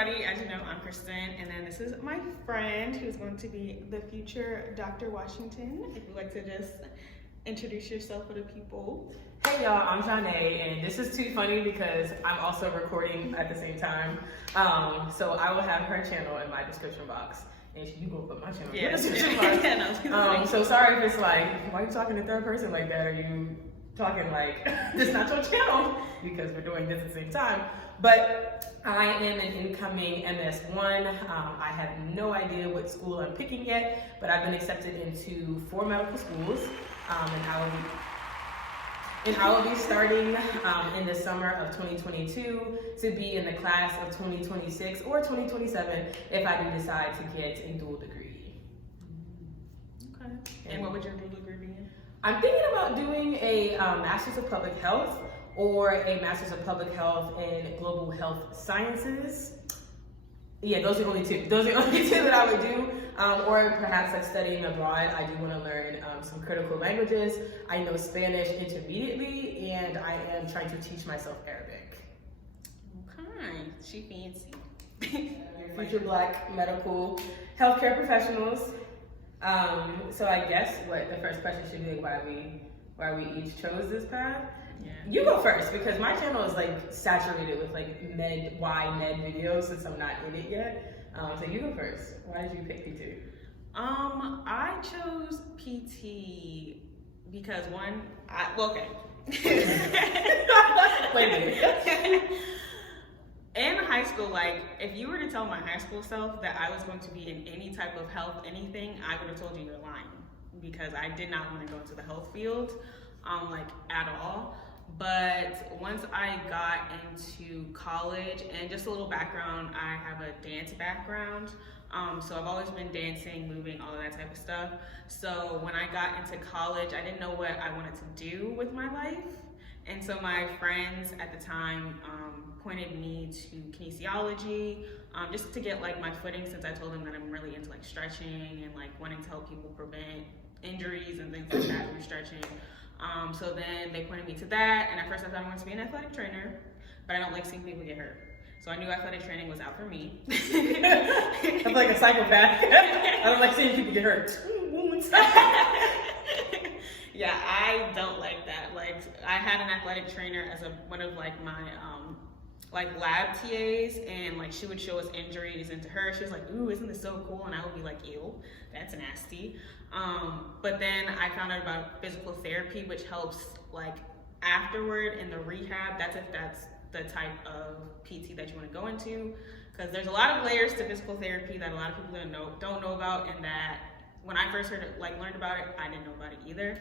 everybody. As you know, I'm Khristin, and then this is my friend who's going to be the future Dr. Washington. If you'd like to just introduce yourself to the people. Hey y'all, I'm Zhane, and this is too funny because I'm also recording at the same time. So I will have her channel in my description box. And you gonna put my channel in the description box. So sorry if it's like, why are you talking in third person like that? Are you talking like, this is not your channel? Because we're doing this at the same time. But I am an incoming MS1. I have no idea what school I'm picking yet, but I've been accepted into 4 medical schools. And I will be starting in the summer of 2022 to be in the class of 2026 or 2027 if I do decide to get a dual degree. Okay. And what would your dual degree be in? I'm thinking about doing a Master's of Public Health or a Master's of Public Health in Global Health Sciences. Yeah, those are only two. Those are only two that I would do. Or perhaps like studying abroad. I do want to learn some critical languages. I know Spanish intermediately, and I am trying to teach myself Arabic. Okay, she fancy. Future Black medical healthcare professionals. So I guess what the first question should be, like, why we each chose this path. Yeah. You go first, because my channel is like saturated with like med videos since I'm not in it yet. So you go first. Why did you pick PT? I chose PT because okay. Wait a minute. In high school, like, if you were to tell my high school self that I was going to be in any type of health, anything, I would have told you you're lying, because I did not want to go into the health field, like, at all. But once I got into college, and just a little background, I have a dance background. So I've always been dancing, moving, all of that type of stuff. So when I got into college, I didn't know what I wanted to do with my life. And so my friends at the time pointed me to kinesiology, just to get like my footing, since I told them that I'm really into like stretching and like wanting to help people prevent injuries and things like that through stretching. So then they pointed me to that, and at first I thought I wanted to be an athletic trainer, but I don't like seeing people get hurt. So I knew athletic training was out for me. I'm like a psychopath. I don't like seeing people get hurt. Yeah, I don't like that. Like, I had an athletic trainer as one of like my like lab TAs, and like she would show us injuries, and to her she was like, ooh, isn't this so cool? And I would be like, ew, that's nasty. But then I found out about physical therapy, which helps like afterward in the rehab. That's if that's the type of PT that you want to go into, because there's a lot of layers to physical therapy that a lot of people don't know about, and that when I first learned about it, I didn't know about it either.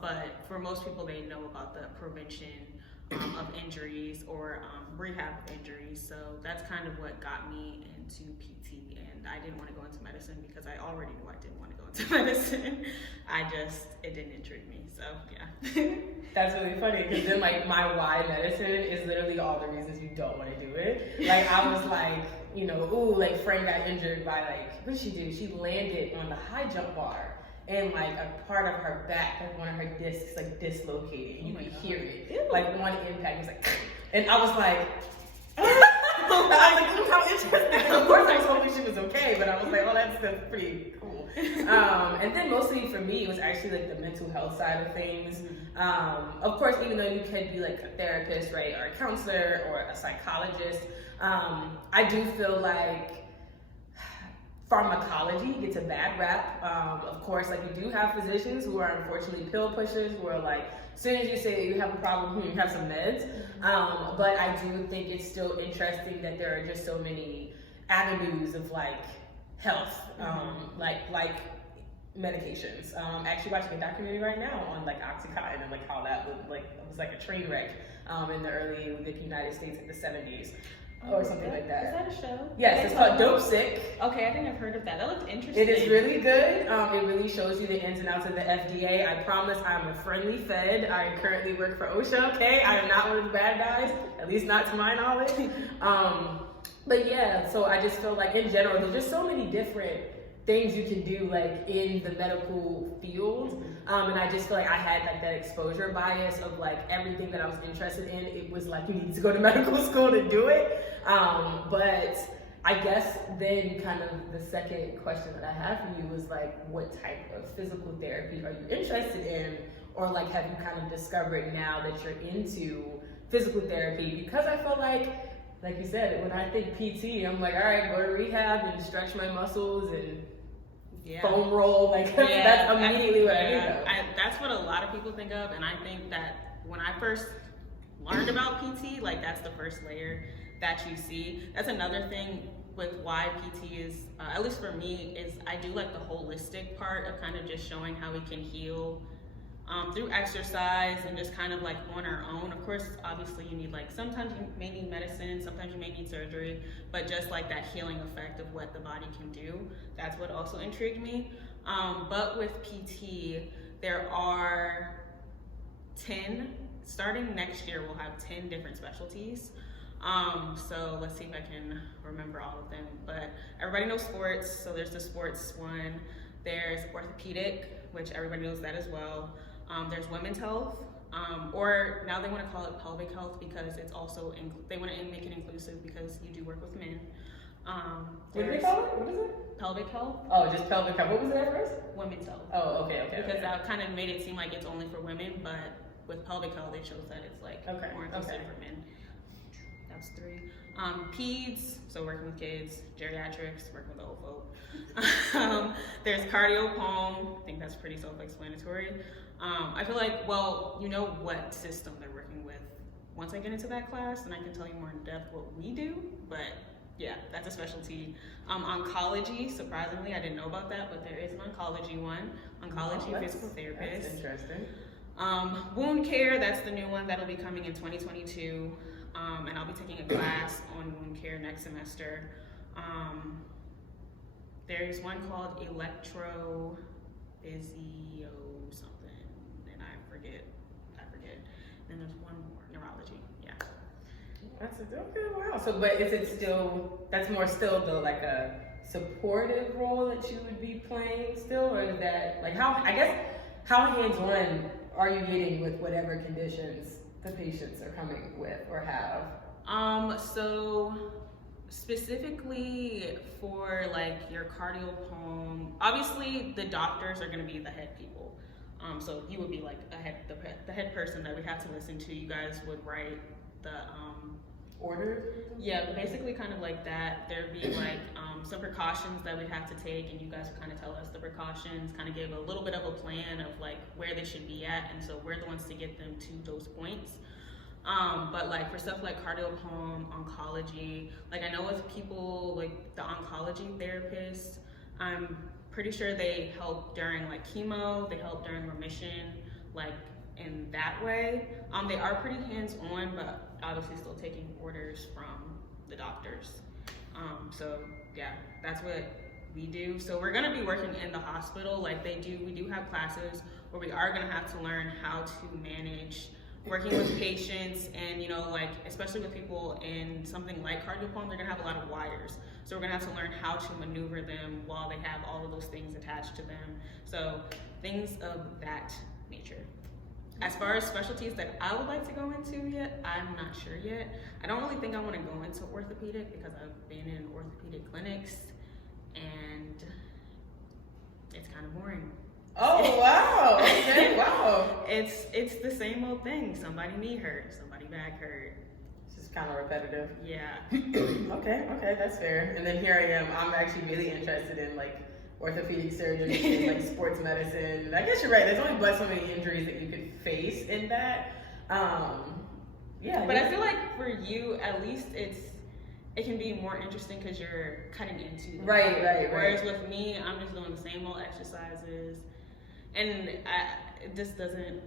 But for most people, they know about the prevention of injuries or rehab of injuries. So that's kind of what got me into PT, and I didn't want to go into medicine because I already knew I didn't want to go into medicine. It didn't intrigue me, so yeah. That's really funny, because then like my why medicine is literally all the reasons you don't want to do it. Like I was like, you know, ooh, like Frank got injured by like, what did she do? She landed on the high jump bar, and like a part of her back, like one of her discs, like dislocated. You could hear it. Ew. Like one impact was like, and I was like, I was like, ooh, how interesting. Of course I told me she was okay, but I was like, oh, that's pretty cool. And then mostly for me, it was actually like the mental health side of things. Of course, even though you could be like a therapist, right, or a counselor or a psychologist, I do feel like pharmacology gets a bad rap. Of course, like you do have physicians who are unfortunately pill pushers, who are like, as soon as you say that you have a problem, you have some meds. But I do think it's still interesting that there are just so many avenues of like health, like medications. I'm actually watching a documentary right now on like Oxycontin and like how that would like, it was like a train wreck in the United States in the 70s. Or something like that. Is that a show? Yes, it's called Dope Sick. Okay, I think I've heard of that. That looked interesting. It is really good. It really shows you the ins and outs of the FDA. I promise I'm a friendly fed. I currently work for OSHA, okay? I am not one of the bad guys, at least not to my knowledge. But yeah, so I just feel like in general, there's just so many different things you can do like in the medical field. And I just feel like I had like that exposure bias of like everything that I was interested in. It was like you need to go to medical school to do it. But I guess then kind of the second question that I have for you was like, what type of physical therapy are you interested in? Or like, have you kind of discovered now that you're into physical therapy? Because I feel like you said, when I think PT, I'm like, all right, go to rehab and stretch my muscles and foam roll. Like that's immediately what I think of. That's what a lot of people think of, and I think that when I first learned about PT, like that's the first layer that you see. That's another thing with why PT is, at least for me, is I do like the holistic part of kind of just showing how we can heal through exercise and just kind of like on our own. Of course, obviously you need like, sometimes you may need medicine, sometimes you may need surgery, but just like that healing effect of what the body can do, that's what also intrigued me. But with PT, there are 10, starting next year, we'll have 10 different specialties. So let's see if I can remember all of them, but everybody knows sports, so there's the sports one. There's orthopedic, which everybody knows that as well. There's women's health, or now they want to call it pelvic health because it's also, they want to make it inclusive because you do work with men. What do they call it? What is it? Pelvic health. Oh, just pelvic health. What was it at first? Women's health. Oh, okay. Because that kind of made it seem like it's only for women, but with pelvic health, it shows that it's like more inclusive for men. That's 3. Peds, so working with kids. Geriatrics, working with the old folk. There's cardio-pulm. I think that's pretty self-explanatory. I feel like, well, you know what system they're working with. Once I get into that class, then I can tell you more in depth what we do, but yeah, that's a specialty. Oncology, surprisingly, I didn't know about that, but there is an oncology one. Oncology physical therapist. That's interesting. Wound care, that's the new one that'll be coming in 2022. And I'll be taking a class on wound care next semester. There's one called electrophysio something, and I forget. Then there's one more, neurology, yeah. That's okay, wow. So, but is it still, that's more still the like a supportive role that you would be playing still, or is that, like how hands-on are you getting with whatever conditions the patients are coming with or have? So specifically for like your cardiopulm, obviously the doctors are going to be the head people. So you would be like the head person that we have to listen to. You guys would write the orders? Yeah, basically kind of like that. There'd be like some precautions that we'd have to take, and you guys would kind of tell us the precautions, kind of give a little bit of a plan of like where they should be at, and so we're the ones to get them to those points. But like for stuff like cardiopulm, oncology, like I know with people like the oncology therapists, I'm pretty sure they help during like chemo, they help during remission, like in that way. They are pretty hands-on, but obviously still taking orders from the doctors. So yeah, that's what we do. So we're gonna be working in the hospital, like we do have classes where we are gonna have to learn how to manage working with patients, and you know, like especially with people in something like cardiopulm, they're gonna have a lot of wires. So we're gonna have to learn how to maneuver them while they have all of those things attached to them. So things of that nature. As far as specialties that I would like to go into yet, I'm not sure yet. I don't really think I want to go into orthopedic because I've been in orthopedic clinics and it's kind of boring. Oh wow! Okay, wow. It's the same old thing. Somebody knee hurt, somebody back hurt. It's just kind of repetitive. Yeah. Okay, that's fair. And then here I am. I'm actually really interested in like orthopedic surgery and like sports medicine. I guess you're right. There's only but so many injuries that you could face in that. Yeah. But I feel like for you, at least it can be more interesting because you're cutting into the right. Whereas with me, I'm just doing the same old exercises, and it just doesn't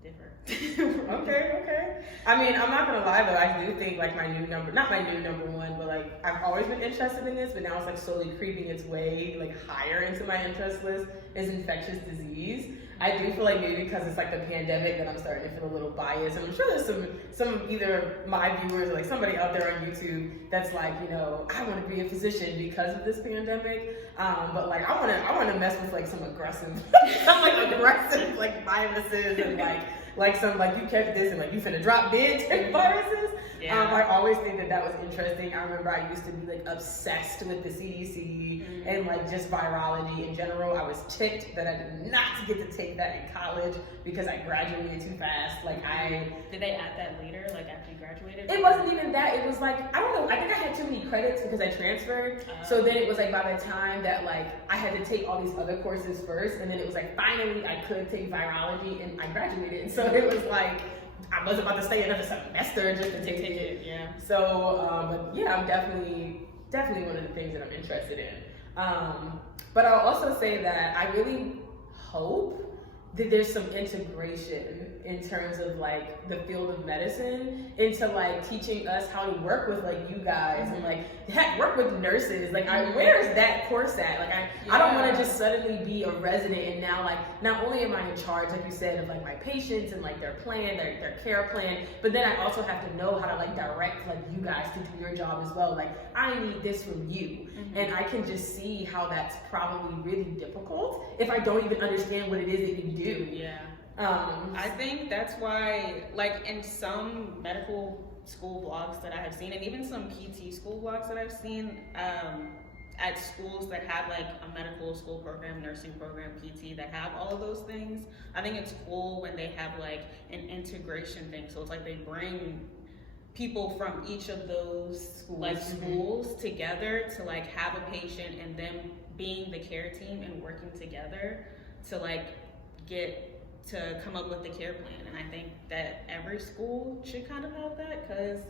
differ. Okay. I mean, I'm not gonna lie though, I do think like not my new number one, but like I've always been interested in this, but now it's like slowly creeping its way like higher into my interest list is infectious disease. I do feel like maybe because it's like the pandemic that I'm starting to feel a little biased, and I'm sure there's some either my viewers or like somebody out there on YouTube that's like, you know, I want to be a physician because of this pandemic, but like I want to mess with like some aggressive like viruses and like like you catch this and like you finna drop dead type viruses. Yeah. I always think that was interesting. I remember I used to be like obsessed with the CDC and like just virology in general. I was ticked that I did not get to take that in college because I graduated too fast. Did they add that later, like after you graduated? It wasn't even that. It was like, I don't know. I think I had too many credits because I transferred. So then it was like by the time that like I had to take all these other courses first, and then it was like finally I could take virology and I graduated. And so it was like I was about to stay another semester just to take it. Yeah. So, but yeah, I'm definitely one of the things that I'm interested in. But I'll also say that I really hope that there's some integration in terms of like the field of medicine into like teaching us how to work with like you guys and like heck, work with nurses. Like where is that course at? Like I don't want to just suddenly be a resident and now like not only am I in charge, like you said, of like my patients and like their plan, their care plan, but then I also have to know how to like direct like you guys to do your job as well. Like I need this from you. And I can just see how that's probably really difficult if I don't even understand what it is that you do. Yeah. I think that's why, like in some medical school blogs that I have seen, and even some PT school blogs that I've seen, at schools that have like a medical school program, nursing program, PT that have all of those things, I think it's cool when they have like an integration thing. So it's like they bring people from each of those schools together to like have a patient and them being the care team and working together to like get to come up with the care plan. And I think that every school should kind of have that, because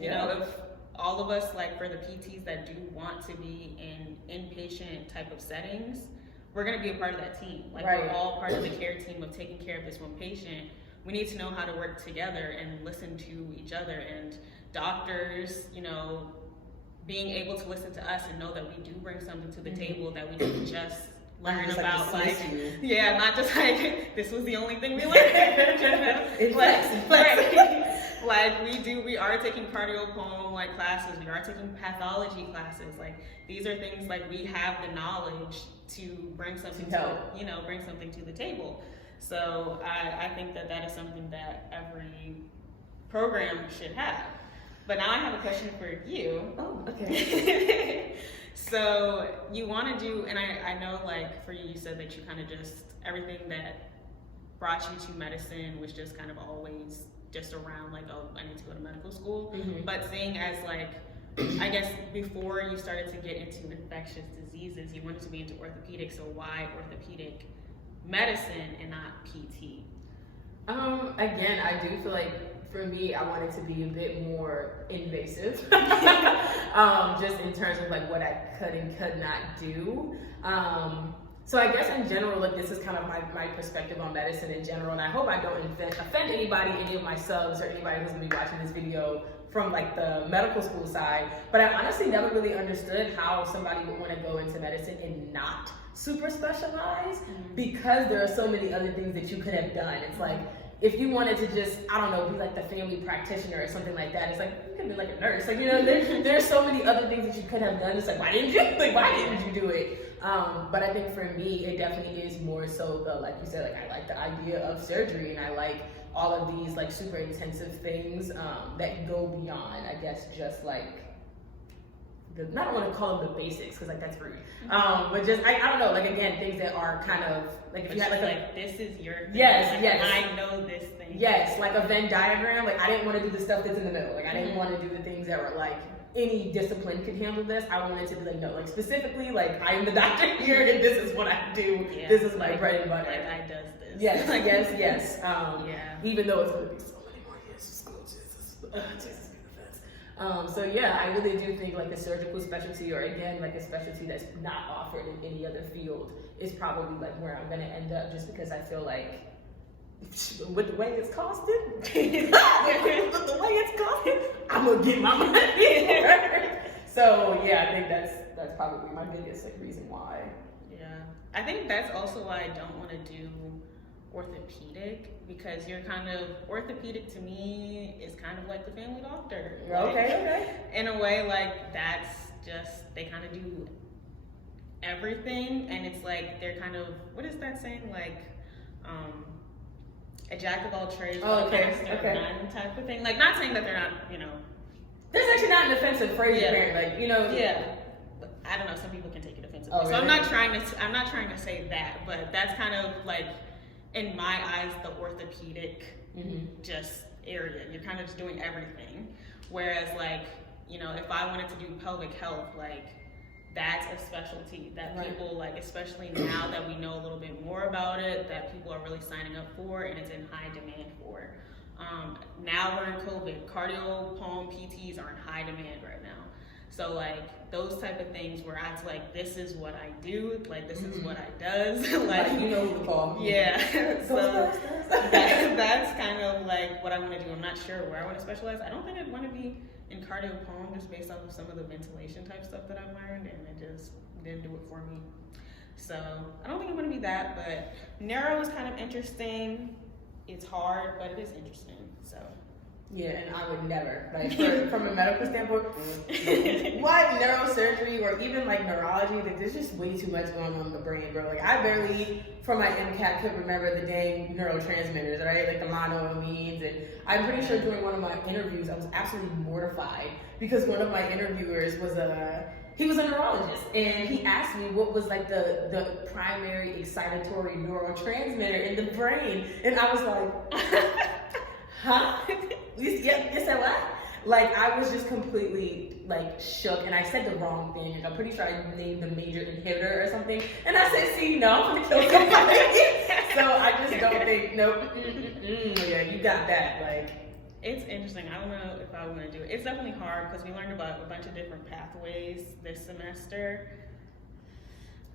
you know, if all of us, like for the PTs that do want to be in inpatient type of settings, we're going to be a part of that team. Like we're all part of the care team of taking care of this one patient. We need to know how to work together and listen to each other, and doctors, you know, being able to listen to us and know that we do bring something to the table, that we didn't just learn about like not just like this was the only thing we learned. Like we are taking cardiopulmonary like classes, we are taking pathology classes. Like these are things like we have the knowledge to bring something bring something to the table. So I think that is something that every program should have. But now I have a question for you. Oh, okay. So you want to do, and I know like for you, you said that you kind of just, everything that brought you to medicine was just kind of always just around like, oh, I need to go to medical school. But seeing as like, I guess before you started to get into infectious diseases, you wanted to be into orthopedic. So why orthopedic medicine and not PT? Again, I do feel like for me, I wanted to be a bit more invasive, just in terms of like what I could and could not do. So I guess in general, like this is kind of my perspective on medicine in general, and I hope I don't offend anybody, any of my subs or anybody who's gonna be watching this video from like the medical school side, but I honestly never really understood how somebody would want to go into medicine and not super specialize, because there are so many other things that you could have done. It's like, if you wanted to just, I don't know, be like the family practitioner or something like that, it's like, you could be like a nurse. Like, you know, there's so many other things that you could have done. It's like, why didn't you do it? But I think for me, it definitely is more so the, like you said, like I like the idea of surgery, and I like all of these like super intensive things that go beyond, I guess, just like, I don't want to call them the basics because like that's rude, but just I don't know, like again, things that are kind of like if you had like this is your thing. Yes, I know this thing. Yes, like a Venn diagram. Like I didn't want to do the stuff that's in the middle. Like I didn't want to do the things that were like any discipline could handle this. I wanted to be like, no, like specifically, like I am the doctor here and this is what I do. Yeah, this is my bread and butter. Like I does this. Yes, yes. Even though it's gonna be so many more years to school, Jesus. So yeah, I really do think like a surgical specialty, or again like a specialty that's not offered in any other field, is probably like where I'm gonna end up, just because I feel like with the way it's costed, I'm gonna get my money. So yeah, I think that's probably my biggest like reason why. Yeah, I think that's also why I don't want to do orthopedic, because you're kind of, orthopedic to me is kind of like the family doctor. Okay. In a way, like that's just, they kind of do everything, and it's like they're kind of, what is that saying? Like, a jack of all trades, Oh, but a master of none type of thing. Like, not saying that they're not, There's actually not an offensive phrase, apparently. Like, Yeah. I don't know, some people can take it offensively. Oh, So really? I'm not trying to say that, but that's kind of like, in my eyes, the orthopedic just area. You're kind of just doing everything. Whereas like, if I wanted to do pelvic health, like, that's a specialty that people, like, especially now that we know a little bit more about it, that people are really signing up for, and it's in high demand for. Now we're in COVID, cardio, palm, PTs are in high demand right now. So like those type of things where I was like, this is what I do, like this is what I does, like you know who to call. Yeah. So that's kind of like what I want to do. I'm not sure where I want to specialize. I don't think I'd want to be in cardio palm just based off of some of the ventilation type stuff that I've learned, and it just didn't do it for me. So I don't think I'm going to be that, but neuro is kind of interesting. It's hard, but it is interesting. So yeah, and I would never, like, from a medical standpoint, what neurosurgery or even like neurology, like, there's just way too much going on in the brain, bro. Like, I barely, from my MCAT, could remember the dang neurotransmitters, right? Like the monoamines, and I'm pretty sure during one of my interviews, I was absolutely mortified because one of my interviewers was he was a neurologist, and he asked me what was like the primary excitatory neurotransmitter in the brain, and I was like, huh? You said what? Like, I was just completely like shook, and I said the wrong thing. Like, I'm pretty sure I named the major inhibitor or something, and I said, "See, no, I'm gonna kill somebody." So I just don't think, nope. Yeah, you got that. Like, it's interesting. I don't know if I want to do it. It's definitely hard because we learned about a bunch of different pathways this semester.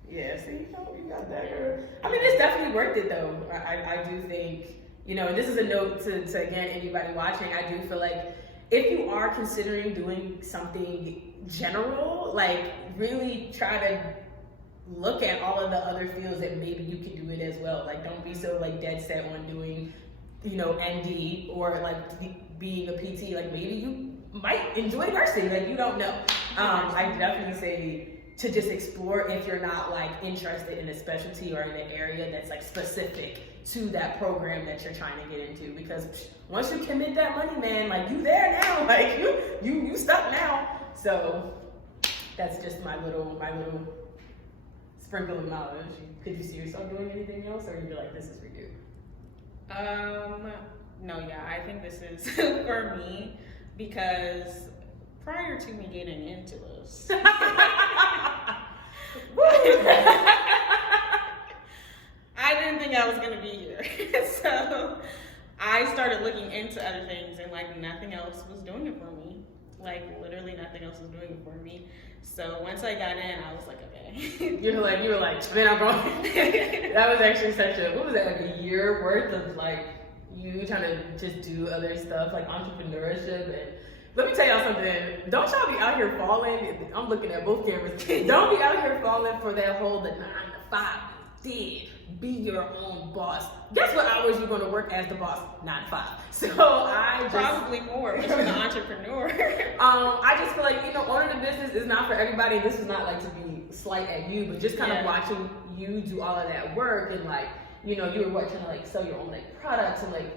Yeah, see, you got that, girl. I mean, it's definitely worth it though. I do think. And this is a note to again, anybody watching, I do feel like if you are considering doing something general, like, really try to look at all of the other fields that maybe you can do it as well. Like, don't be so like dead set on doing, ND or like being a PT. Like, maybe you might enjoy nursing, like, you don't know. I definitely say to just explore if you're not like interested in a specialty or in an area that's like specific to that program that you're trying to get into, because once you commit that money, man, like, you there now, like you stuck now. So that's just my little sprinkle of knowledge. Could you see yourself doing anything else, or you'd be like, this is for you? No, yeah, I think this is for me, because prior to me getting into this, I didn't think I was gonna be here. So I started looking into other things, and like nothing else was doing it for me. Like, literally nothing else was doing it for me. So once I got in, I was like, okay. You were like, man, I'm wrong. That was actually what was that, like a year worth of like you trying to just do other stuff, like entrepreneurship. And let me tell y'all something. Don't y'all be out here falling. I'm looking at both cameras. Don't be out here falling for that whole the 9 to 5 did. Be your own boss. Guess what hours you're going to work as the boss? 9 to 5. So probably more, but you're an entrepreneur. I just feel like, owning a business is not for everybody. This is not like to be slight at you, but just kind of watching you do all of that work, and like, you were trying to like sell your own like products, and like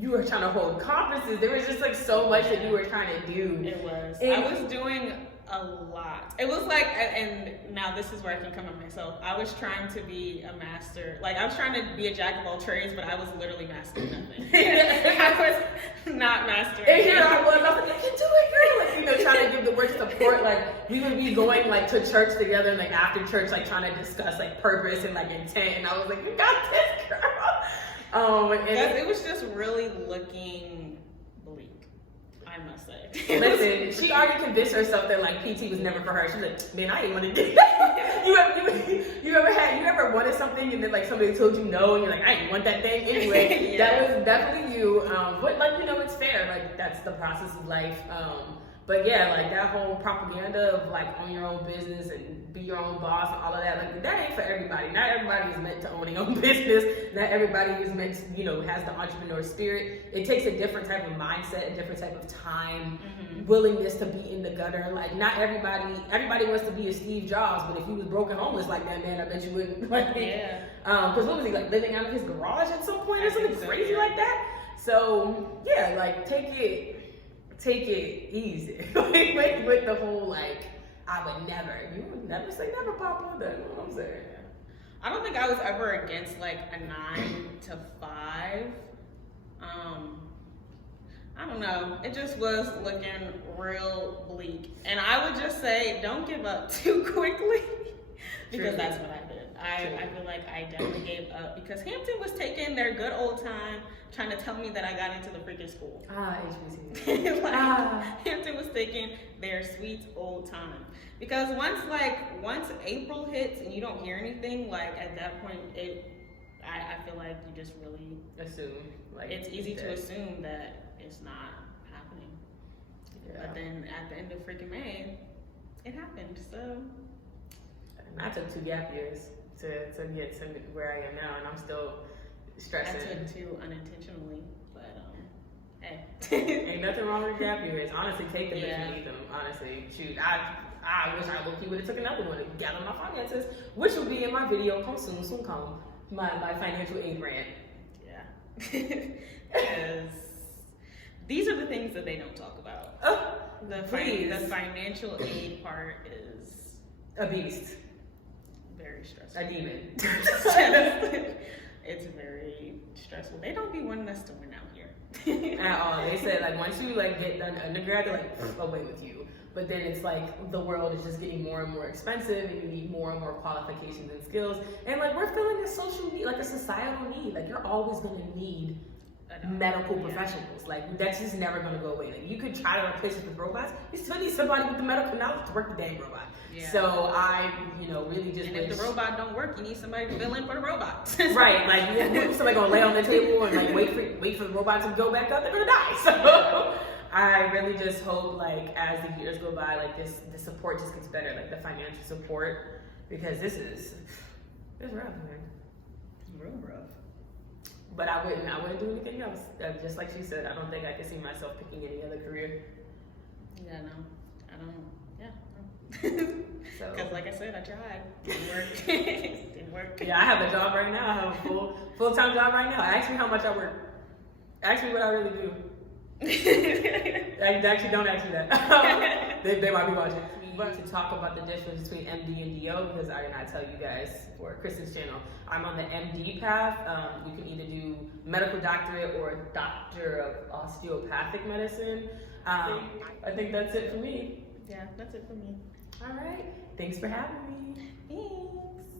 you were trying to hold conferences. There was just like so much that you were trying to do. It was. I was doing a lot. It was like, and now this is where I can come at myself. I was trying to be a master. Like, I was trying to be a jack of all trades, but I was literally mastering nothing. I was not mastering. And here I was like, you can do it, girl. Like, trying to give the word support. Like, we would be going like to church together, and like after church, like trying to discuss like purpose and like intent. And I was like, you got this, girl. It was just really looking bleak, I must say. Listen, she already convinced herself that like PT was never for her. She's like, man, I ain't want to do that. You ever wanted something and then like somebody told you no, and you're like, I ain't want that thing anyway. That was definitely you. But like, it's fair. Like, that's the process of life. But yeah, like that whole propaganda of like own your own business and be your own boss and all of that, like that ain't for everybody. Not everybody is meant to own their own business. Not everybody is meant to, you know, has the entrepreneur spirit. It takes a different type of mindset, a different type of time, willingness to be in the gutter. Like not everybody wants to be a Steve Jobs, but if he was broke and homeless like that, man, I bet you wouldn't. Like, Yeah. Because what was he, like living out of his garage at some point or something crazy like that? So yeah, like take it easy. with the whole like, I would never. You would never say never, Papa. That's what I'm saying. I don't think I was ever against like a 9 to 5. I don't know. It just was looking real bleak. And I would just say, don't give up too quickly. Because that's what I did. I feel like I definitely gave up because Hampton was taking their good old time trying to tell me that I got into the freaking school. HBCU. Hampton was taking their sweet old time. Because once April hits and you don't hear anything, like at that point, I feel like you just really assume. Like it's easy to assume that it's not happening. Yeah. But then at the end of freaking May, it happened. So I took 2 gap years to get to where I am now, and I'm still stressing. I took 2 unintentionally, but hey. Ain't nothing wrong with gap years. Honestly, take them if you need them. Honestly, shoot, I wish I would have took another one to gather my finances, which will be in my video. Soon come. My financial aid grant. Yeah. Because these are the things that they don't talk about. The financial aid part is a beast. Very stressful. A demon. It's very stressful. They don't be wanting us to win out here. At all. They said like once you like get done undergrad, they're like away with you. But then it's like the world is just getting more and more expensive, and you need more and more qualifications and skills. And like we're feeling a social need, like a societal need. Like you're always gonna need medical professionals. Like that's just never gonna go away. Like you could try to replace it with robots, you still need somebody with the medical knowledge to work the dang robot. Yeah. So I, really just if the robot don't work, you need somebody to fill in for the robot. Right, like somebody gonna lay on the table and like wait for the robot to go back up, they're gonna die. So I really just hope like as the years go by, like the support just gets better, like the financial support, because it's rough, man. Real rough. But I wouldn't do anything else. Just like she said, I don't think I could see myself picking any other career. Yeah, no, I don't. Yeah. Because like I said, I tried. Didn't work. Didn't work. Yeah, I have a job right now. I have a full-time job right now. Ask me how much I work. Ask me what I really do. Actually, don't ask me that. they might be watching. But to talk about the difference between MD and DO, because I did not tell you guys for Khristin's channel, I'm on the MD path. You can either do medical doctorate or doctor of osteopathic medicine. I think that's it for me. Yeah, that's it for me. All right. Thanks for having me. Thanks.